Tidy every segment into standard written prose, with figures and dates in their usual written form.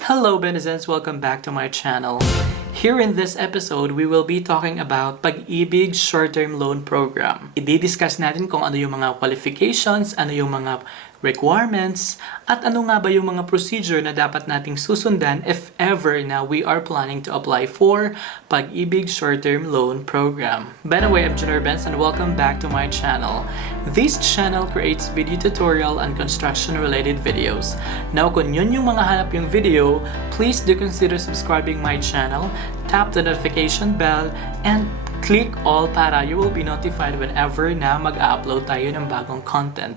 Hello Benizens! Welcome back to my channel. Here in this episode, we will be talking about Pag-ibig Short-Term Loan Program. I-discuss natin kung ano yung mga qualifications, ano yung mga requirements, at ano nga ba yung mga procedure na dapat nating susundan if ever na we are planning to apply for Pag-ibig Short-Term Loan Program. By the way, I'm Gineerbens and welcome back to my channel. This channel creates video tutorial and construction-related videos. Now, kung yun yung mga hanap yung video, please do consider subscribing my channel, tap the notification bell, and click all para you will be notified whenever na mag-upload tayo ng bagong content.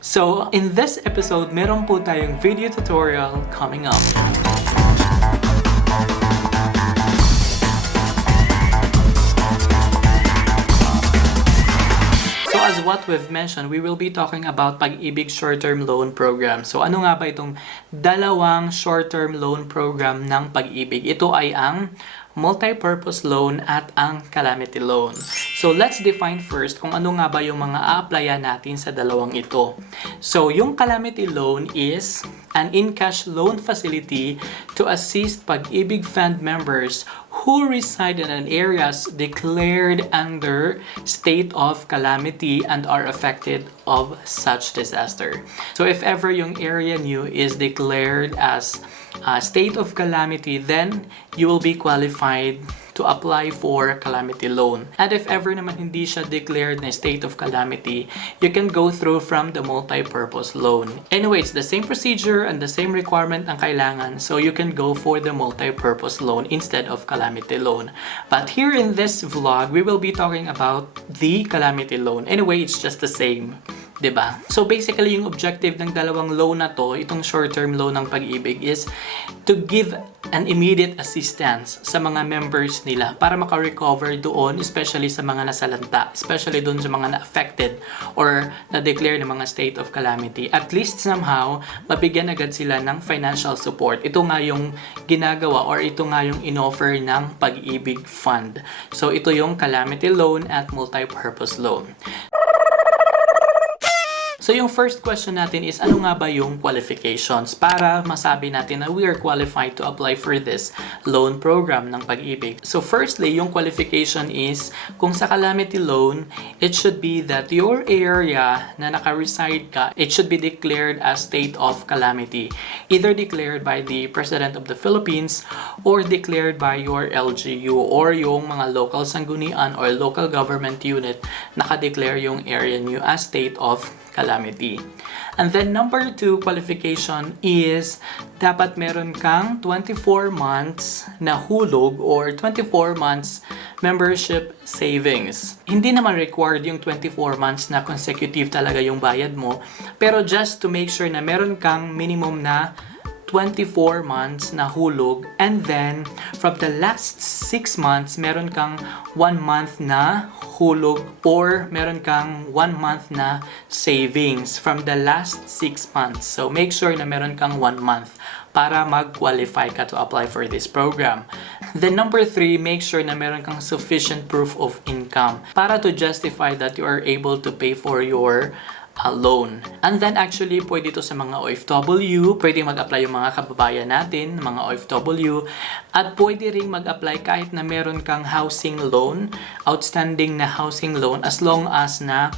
So, in this episode, meron po tayong video tutorial coming up. So, as what we've mentioned, we will be talking about Pag-ibig Short-Term Loan Program. So, ano nga ba itong dalawang short-term loan program ng Pag-ibig? Ito ay ang multi-purpose loan at ang calamity loan. So, let's define first kung ano nga ba yung mga a-applyan natin sa dalawang ito. So, yung calamity loan is an in-cash loan facility to assist Pag-ibig Fund members who reside in areas declared under state of calamity and are affected of such disaster. So, if ever yung area nyo is declared as state of calamity, then you will be qualified to apply for calamity loan. And if ever naman hindi siya declared na state of calamity, you can go through from the multi-purpose loan. Anyway, it's the same procedure and the same requirement ang kailangan, so you can go for the multi-purpose loan instead of calamity loan. But here in this vlog, we will be talking about the calamity loan. Anyway, it's just the same. Diba? So basically, yung objective ng dalawang loan na to, itong short-term loan ng Pag-ibig, is to give an immediate assistance sa mga members nila para maka-recover doon, especially sa mga nasalanta, especially doon sa mga na-affected or na-declare ng mga state of calamity. At least somehow, mabigyan agad sila ng financial support. Ito nga yung ginagawa or ito nga yung in-offer ng Pag-ibig Fund. So ito yung calamity loan at multi-purpose loan. So, yung first question natin is, ano nga ba yung qualifications para masabi natin na we are qualified to apply for this loan program ng Pag-ibig? So, firstly, yung qualification is, kung sa calamity loan, it should be that your area na naka-reside ka, it should be declared as state of calamity. Either declared by the President of the Philippines or declared by your LGU or yung mga local sanggunian or local government unit naka-declare yung area nyo as state of calamity. And then number 2 qualification is dapat meron kang 24 months na hulog or 24 months membership savings. Hindi naman required yung 24 months na consecutive talaga yung bayad mo, pero just to make sure na meron kang minimum na 24 months na hulog, and then from the last 6 months meron kang 1 month na hulog or meron kang 1 month na savings from the last 6 months. So make sure na meron kang 1 month para mag-qualify ka to apply for this program. Then number 3, make sure na meron kang sufficient proof of income para to justify that you are able to pay for your loan. And then actually, pwede ito sa mga OFW, pwede mag-apply yung mga kababayan natin, mga OFW, at pwede ring mag-apply kahit na meron kang housing loan, outstanding na housing loan, as long as na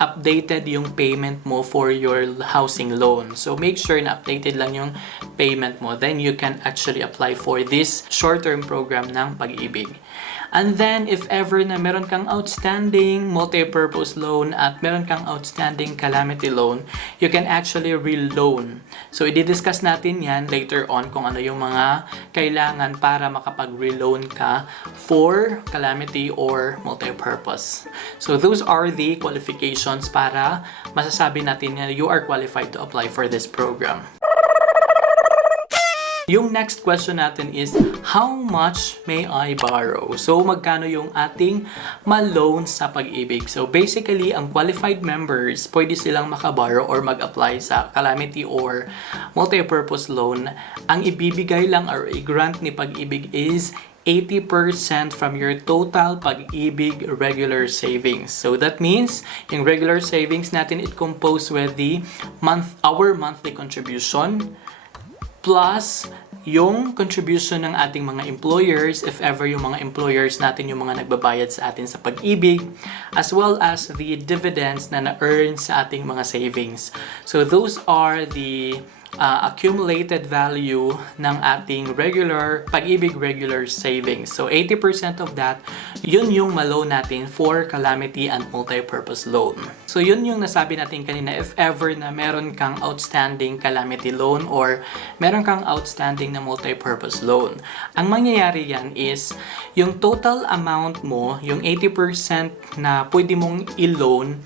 updated yung payment mo for your housing loan. So make sure na updated lang yung payment mo, then you can actually apply for this short-term program ng Pag-ibig. And then, if ever na meron kang outstanding multi-purpose loan at meron kang outstanding calamity loan, you can actually reloan. So, i-discuss natin yan later on kung ano yung mga kailangan para makapag-reloan ka for calamity or multi-purpose. So, those are the qualifications para masasabi natin na you are qualified to apply for this program. Yung next question natin is, how much may I borrow? So, magkano yung ating ma-loan sa Pag-ibig? So, basically, ang qualified members, pwede silang makaborrow or mag-apply sa calamity or multi-purpose loan. Ang ibibigay lang or i-grant ni Pag-ibig is 80% from your total Pag-ibig regular savings. So that means yung regular savings natin, it composed with the our monthly contribution plus yung contribution ng ating mga employers, if ever yung mga employers natin yung mga nagbabayad sa atin sa Pag-ibig, as well as the dividends na na-earn sa ating mga savings. So those are the accumulated value ng ating Pag-ibig regular savings. So 80% of that, yun yung ma-loan natin for Calamity and Multi-Purpose Loan. So yun yung nasabi natin kanina, if ever na meron kang outstanding Calamity Loan or meron kang outstanding na Multi-Purpose Loan. Ang mangyayari yan is, yung total amount mo, yung 80% na pwede mong i-loan,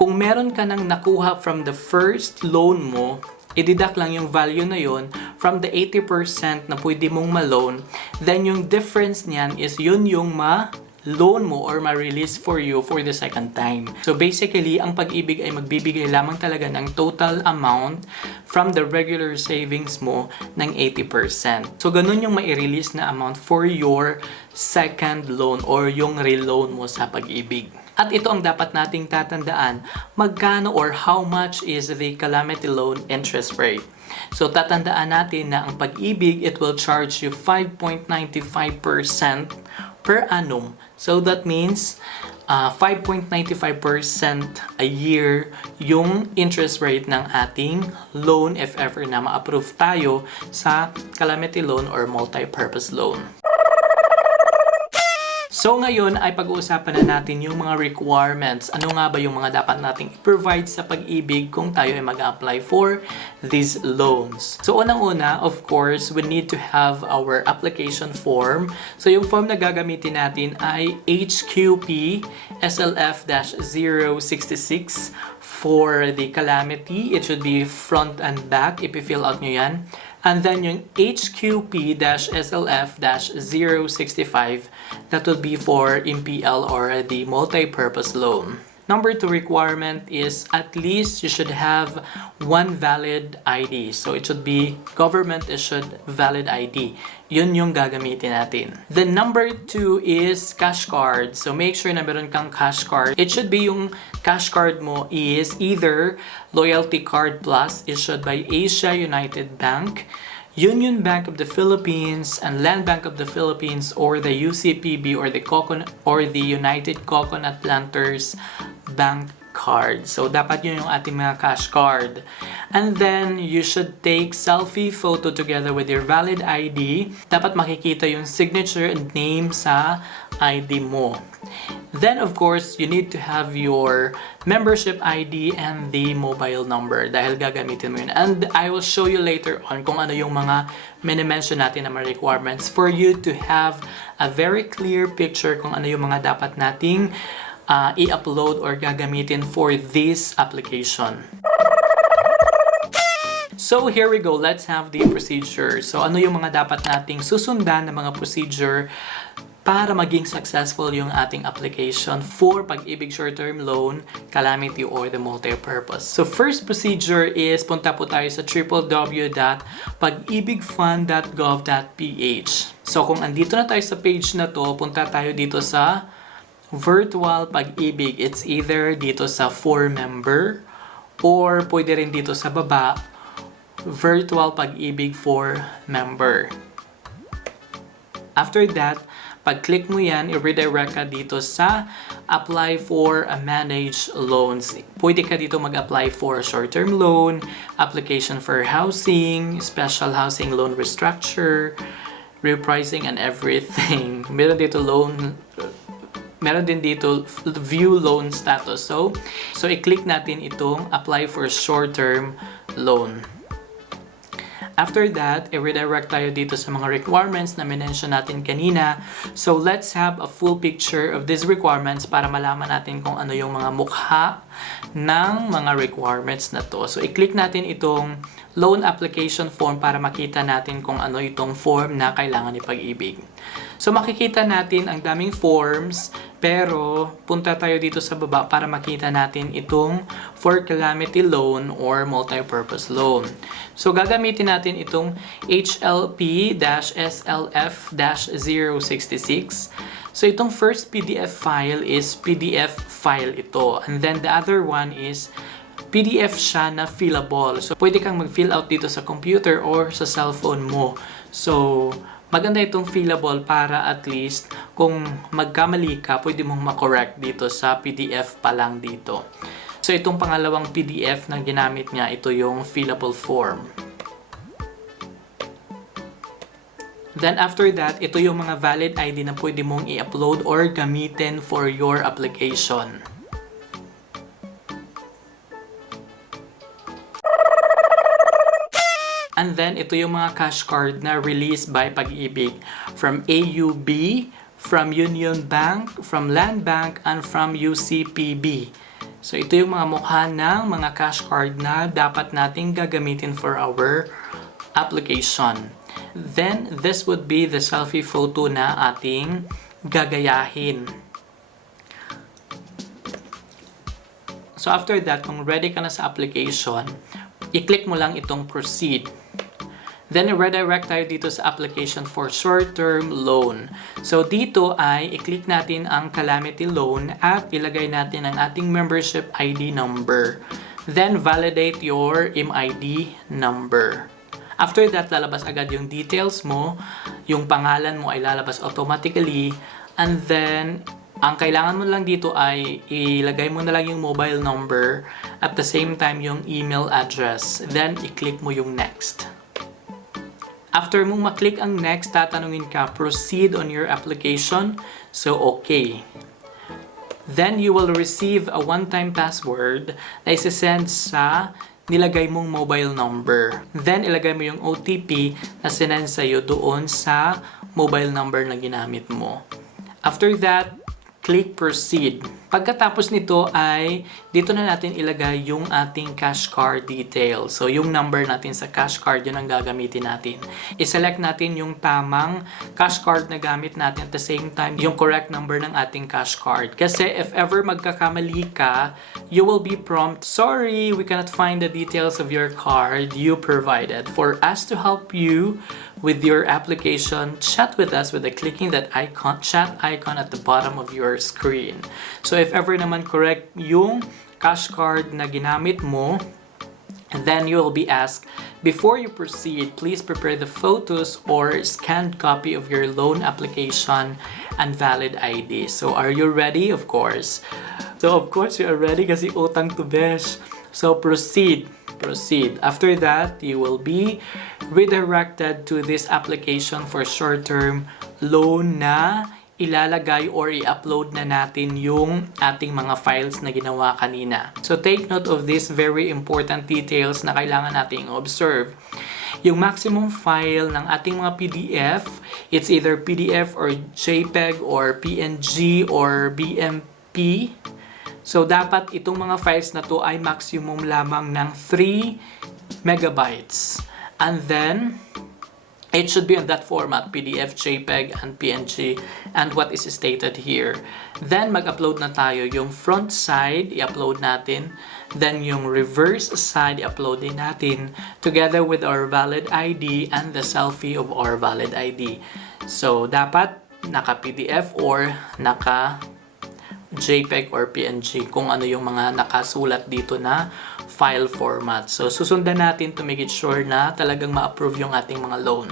kung meron ka nang nakuha from the first loan mo, i-deduct lang yung value na yon from the 80% na pwede mong ma-loan, then yung difference niyan is yun yung ma-loan mo or ma-release for you for the second time. So basically, ang Pag-ibig ay magbibigay lamang talaga ng total amount from the regular savings mo ng 80%. So ganun yung mai-release na amount for your second loan or yung reloan mo sa Pag-ibig. At ito ang dapat nating tatandaan, magkano or how much is the Calamity Loan interest rate. So tatandaan natin na ang Pag-ibig, it will charge you 5.95% per annum. So that means 5.95% a year yung interest rate ng ating loan if ever na ma-approve tayo sa Calamity Loan or Multi-Purpose Loan. So ngayon ay pag-uusapan na natin yung mga requirements. Ano nga ba yung mga dapat nating i-provide sa Pag-ibig kung tayo ay mag-apply for these loans. So unang-una, of course, we need to have our application form. So yung form na gagamitin natin ay HQP SLF-066 for the Calamity. It should be front and back if i-fill out nyo yan. And then yung HQP-SLF-065, that will be for MPL or the multi-purpose loan. Number 2 requirement is at least you should have one valid ID. So it should be government-issued valid ID. Yun yung gagamitin natin. The number 2 is cash card. So make sure na meron kang cash card. It should be yung cash card mo is either Loyalty Card Plus issued by Asia United Bank, Union Bank of the Philippines, and Land Bank of the Philippines, or the UCPB or the United Coconut Planters Bank card. So dapat yun yung ating mga cash card. And then you should take selfie photo together with your valid ID. Dapat makikita yung signature and name sa ID mo. Then of course, you need to have your membership ID and the mobile number dahil gagamitin mo yun. And I will show you later on kung ano yung mga mini-mention natin na mga requirements for you to have a very clear picture kung ano yung mga dapat nating i-upload or gagamitin for this application. So here we go, let's have the procedure. So ano yung mga dapat nating susundan na mga procedure para maging successful yung ating application for Pag-ibig short-term loan, Calamity, or the multi-purpose. So first procedure is punta po tayo sa www.pag-ibigfund.gov.ph. So kung andito na tayo sa page na to, punta tayo dito sa Virtual Pag-ibig. It's either dito sa for member or pwede rin dito sa baba, Virtual Pag-ibig for member. After that, pag-click mo yan, i-redirect ka dito sa apply for a managed loans. Pwede ka dito mag-apply for short-term loan, application for housing, special housing loan restructure, repricing, and everything. Meron din dito view loan status. So i-click natin itong apply for short-term loan. After that, i-redirect tayo dito sa mga requirements na minention natin kanina. So let's have a full picture of these requirements para malaman natin kung ano yung mga mukha ng mga requirements na to. So i-click natin itong loan application form para makita natin kung ano itong form na kailangan ni Pag-ibig. So makikita natin ang daming forms, pero punta tayo dito sa baba para makita natin itong for Calamity Loan or Multi-Purpose Loan. So gagamitin natin itong HLP-SLF-066. So itong first PDF file is PDF file ito. And then the other one is PDF siya na fillable. So pwede kang mag-fill out dito sa computer or sa cellphone mo. So, maganda itong fillable para at least kung magkamali ka, pwede mong makorrect dito sa PDF pa lang dito. So, itong pangalawang PDF na ginamit niya, ito yung fillable form. Then after that, ito yung mga valid ID na pwede mong i-upload or gamitin for your application. And then, ito yung mga cash card na released by Pag-ibig from AUB, from Union Bank, from Land Bank, and from UCPB. So, ito yung mga mukha ng mga cash card na dapat nating gagamitin for our application. Then, this would be the selfie photo na ating gagayahin. So, after that, kung ready ka na sa application, i-click mo lang itong proceed. Then, i-redirect tayo dito sa application for short-term loan. So, dito ay i-click natin ang Calamity Loan at ilagay natin ang ating membership ID number. Then, validate your MID number. After that, lalabas agad yung details mo, yung pangalan mo ay lalabas automatically, and then, ang kailangan mo lang dito ay ilagay mo na lang yung mobile number at the same time yung email address. Then, i-click mo yung next. After mong maklik ang next, tatanungin ka, proceed on your application. So, okay. Then, you will receive a one-time password na isasend sa nilagay mong mobile number. Then, ilagay mo yung OTP na sinend sa'yo doon sa mobile number na ginamit mo. After that, click proceed. Pagkatapos nito ay dito na natin ilagay yung ating cash card details. So, yung number natin sa cash card, yun ang gagamitin natin. I-select natin yung tamang cash card na gamit natin at the same time, yung correct number ng ating cash card. Kasi if ever magkakamali ka, you will be prompt, sorry, we cannot find the details of your card you provided. For us to help you with your application, chat with us with clicking that chat icon at the bottom of your screen. So if ever naman correct yung cash card na ginamit mo, then you will be asked, before you proceed, please prepare the photos or scanned copy of your loan application and valid ID. So are you ready? Of course. So of course you are ready kasi utang to besh. So proceed. After that, you will be redirected to this application for short-term loan na ilalagay or i-upload na natin yung ating mga files na ginawa kanina. So take note of these very important details na kailangan nating observe. Yung maximum file ng ating mga PDF, it's either PDF or JPEG or PNG or BMP. So, dapat itong mga files na to ay maximum lamang ng 3 megabytes. And then, it should be in that format, PDF, JPEG, and PNG, and what is stated here. Then, mag-upload na tayo. Yung front side, i-upload natin. Then, yung reverse side, i-upload din natin together with our valid ID and the selfie of our valid ID. So, dapat naka-PDF or naka-JPEG or PNG kung ano yung mga nakasulat dito na file format. So, susundan natin to make it sure na talagang ma-approve yung ating mga loan.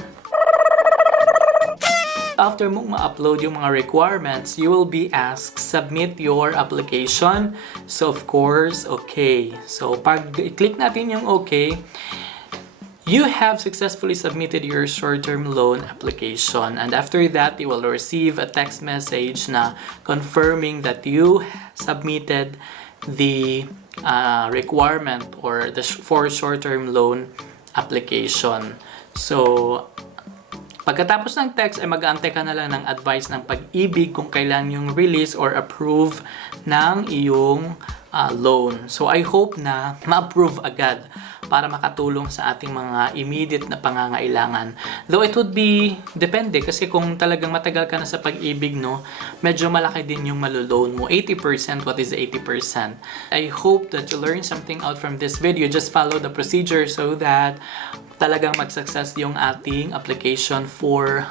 After mong ma-upload yung mga requirements, you will be asked, submit your application. So, of course, okay. So, pag i-click natin yung okay, you have successfully submitted your short-term loan application. And after that, you will receive a text message na confirming that you submitted the requirement or for short-term loan application. So, pagkatapos ng text ay mag-aantay ka na lang ng advice ng Pag-ibig kung kailan yung release or approve ng iyong loan. So, I hope na ma-approve agad para makatulong sa ating mga immediate na pangangailangan. Though it would be, depende, kasi kung talagang matagal ka na sa Pag-ibig, no, medyo malaki din yung maluloan mo. 80%, what is 80%? I hope that you learned something out from this video. Just follow the procedure so that talagang mag-success yung ating application for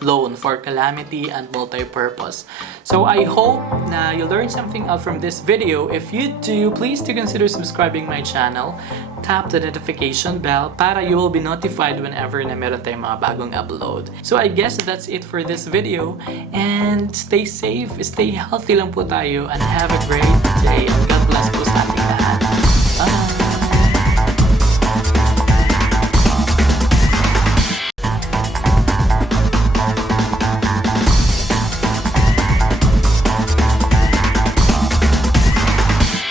loan for Calamity and multi-purpose. So I hope na you learned something out from this video. If you do, please do consider subscribing my channel. Tap the notification bell para you will be notified whenever na meron tayong mga bagong upload. So I guess that's it for this video. And stay safe, stay healthy lang po tayo, and have a great day. And God bless po sa ating lahat.